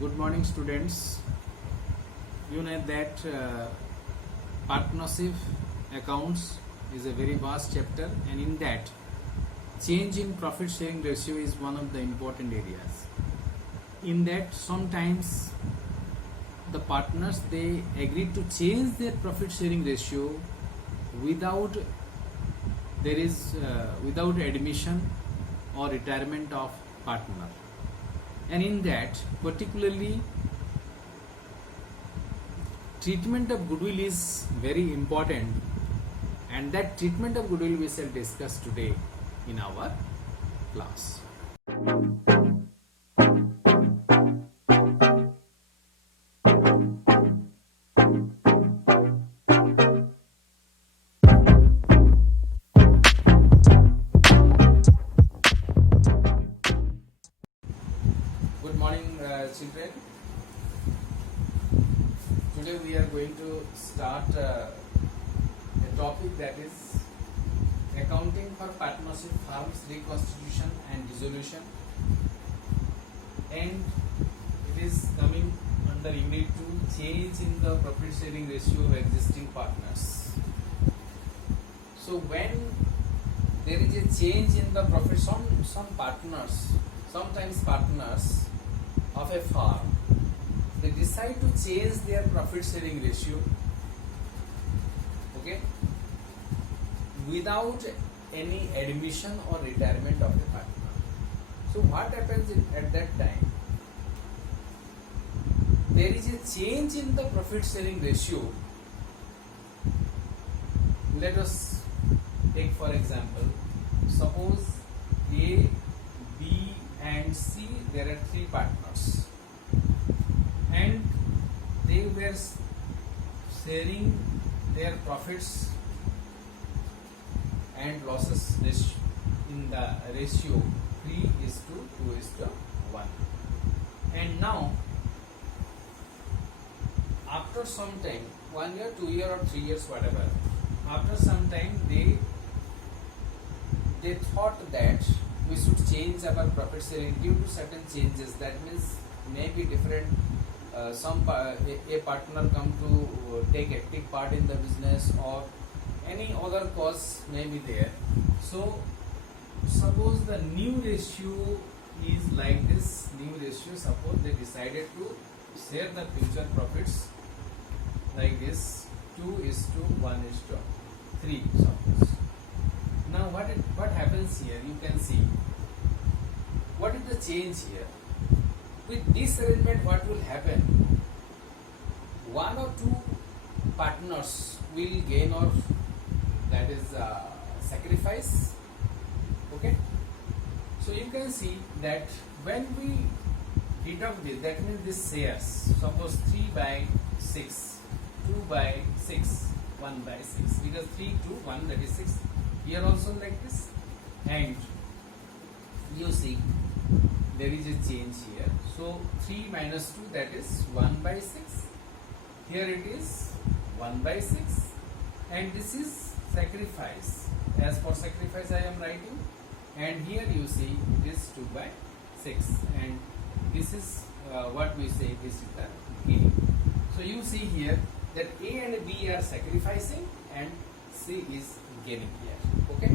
Good morning, students. You know that partnership accounts is a very vast chapter, and in that, change in profit sharing ratio is one of the important areas. In that, sometimes the partners they agree to change their profit sharing ratio without without admission or retirement of partner, and in that particularly treatment of goodwill is very important, and that treatment of goodwill we shall discuss today in our class. Good morning, children. Today we are going to start a topic that is accounting for partnership firms reconstitution and dissolution, and it is coming under unit 2, change in the profit sharing ratio of existing partners. So when there is a change in the profit, sometimes partners of a firm, they decide to change their profit sharing ratio, okay, without any admission or retirement of the partner. So what happens at that time? There is a change in the profit sharing ratio. Let us take for example, suppose A, B and C, there are 3 partners, and they were sharing their profits and losses in the ratio 3:2:1. And now after some time, 1 year, 2 year or 3 years, whatever, after some time they thought that we should change our profit sharing due to certain changes. That means maybe different a partner come to take active part in the business, or any other cause may be there. So suppose the new ratio is like this. New ratio, suppose they decided to share the future profits like this, 2:1:3, suppose. Now what happens here? You can see what is the change here. With this arrangement, what will happen? 1 or 2 partners will gain, or that is sacrifice. Okay. So you can see that when we deduct this, that means this shares. Suppose 3/6, 2/6, 1/6, because 3 to 1, that is 6. Here also like this, and you see there is a change here. So 3 minus 2, that is 1/6. Here it is 1/6, and this is sacrifice. As for sacrifice I am writing, and here you see it is 2/6, and this is what we say, this is the gain. So you see here that A and B are sacrificing and C is gaining here. Okay.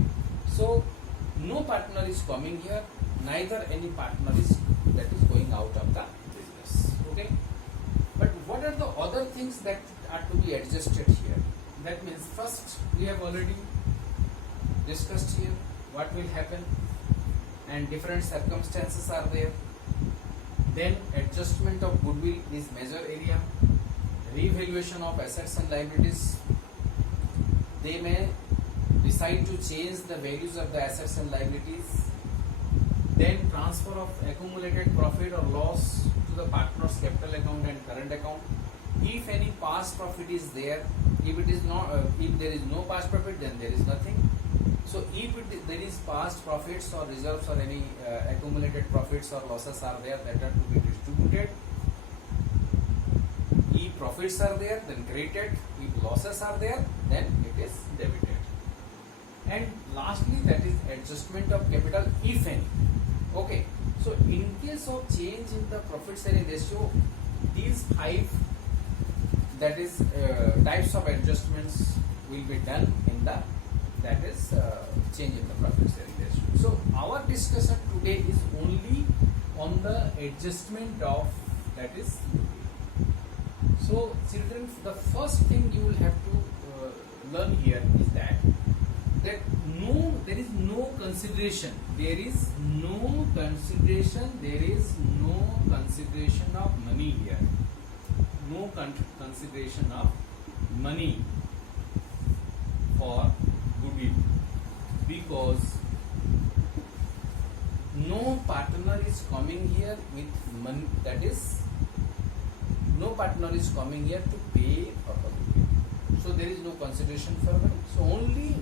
So no partner is coming here, neither any partner is going out of the business. Okay. But what are the other things that are to be adjusted here? That means first we have already discussed here what will happen, and different circumstances are there. Then adjustment of goodwill is major area. Revaluation of assets and liabilities. They may decide to change the values of the assets and liabilities. Then transfer of accumulated profit or loss to the partner's capital account and current account. If any past profit is there, if it is not, if there is no past profit, then there is nothing. So if there is past profits or reserves or any accumulated profits or losses are there, that are to be distributed. If profits are there, then credited. If losses are there, then it is debited. And lastly, that is adjustment of capital, if any. Okay. So in case of change in the profit sharing ratio, these 5 that is types of adjustments will be done in the change in the profit sharing ratio. So our discussion today is only on the adjustment of that is goodwill. So children, the first thing you will have to learn here is that there is no consideration of money here, no consideration of money for goodwill, because no partner is coming here with money, that is no partner is coming here to pay for the goodwill. So there is no consideration for money. So only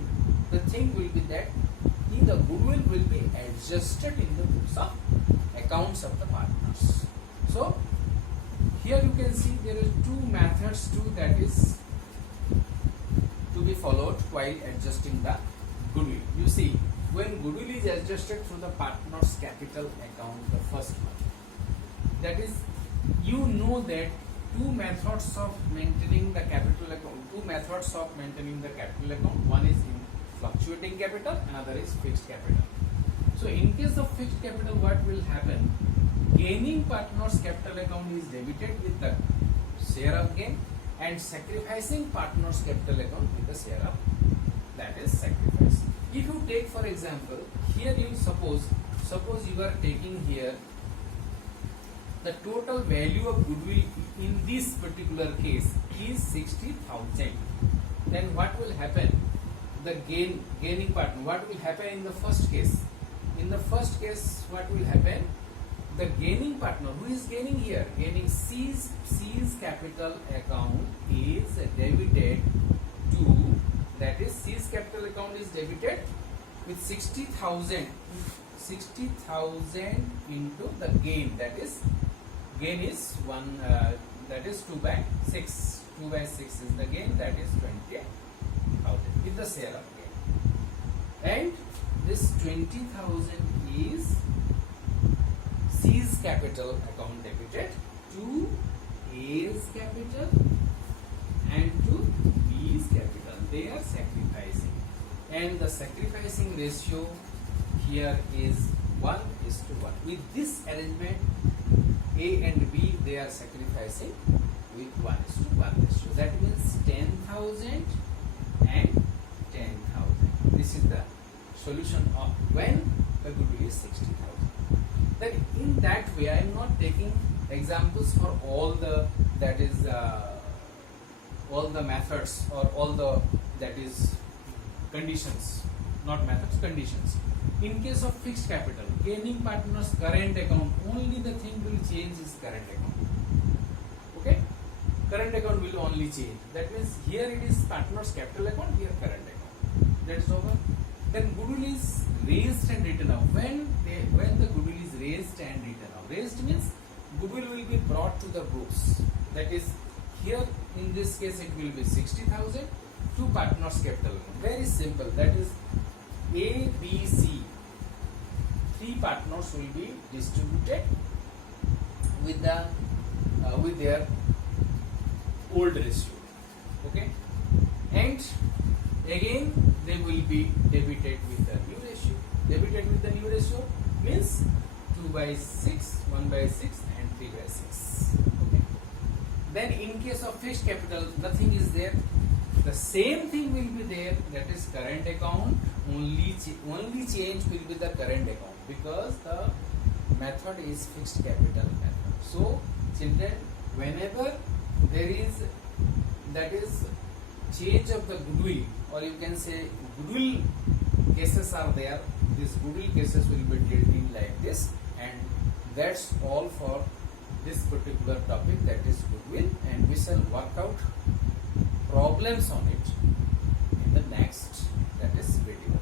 the thing will be that the goodwill will be adjusted in the books of accounts of the partners. So here you can see there are 2 methods that is to be followed while adjusting the goodwill. You see, when goodwill is adjusted through the partner's capital account, the first one, that is, you know that 2 methods of maintaining the capital account. One is in fluctuating capital, another is fixed capital. So in case of fixed capital, what will happen? Gaining partner's capital account is debited with the share of gain, and sacrificing partner's capital account with the share of that is sacrifice. If you take for example, here you suppose you are taking here the total value of goodwill in this particular case is 60,000. Then what will happen? The gaining partner, what will happen in the first case? In the first case, what will happen? The gaining partner, who is gaining here? Gaining C's capital account is debited to, that is C's capital account is debited with 60,000 into the gain, that is gain is 1 that is 2 by 6 is the gain, that is 20,000 with the share of gain, and this 20,000 is C's capital account debited to A's capital and to B's capital. They are sacrificing, and the sacrificing ratio here is 1:1. With this arrangement, A and B, they are sacrificing with 1:1 ratio. That means 10,000 and 10,000. This is the solution of when the goodwill is 60,000. Then in that way, I am not taking examples for all the all the methods or all the conditions, not methods, conditions. In case of fixed capital, gaining partner's current account, only the thing will change is current account. Okay, current account will only change. That means here it is partner's capital account, here current account. That's over. Then goodwill is raised and written off. When the goodwill is raised and written off, raised means goodwill will be brought to the books. That is, here in this case it will be 60,000 to partner's capital account. Very simple. That is A, B, C. 3 partners will be distributed with their old ratio. Okay, and again they will be debited with the new ratio. Debited with the new ratio means 2/6, 1/6, and 3/6. Okay. Then in case of fixed capital, nothing is there. The same thing will be there. That is current account. Only change will be the current account, because the method is fixed capital method. So children, whenever there is change of the goodwill, or you can say goodwill cases are there, these goodwill cases will be dealt in like this, and that's all for this particular topic, that is goodwill, and we shall work out problems on it in the next, that is video.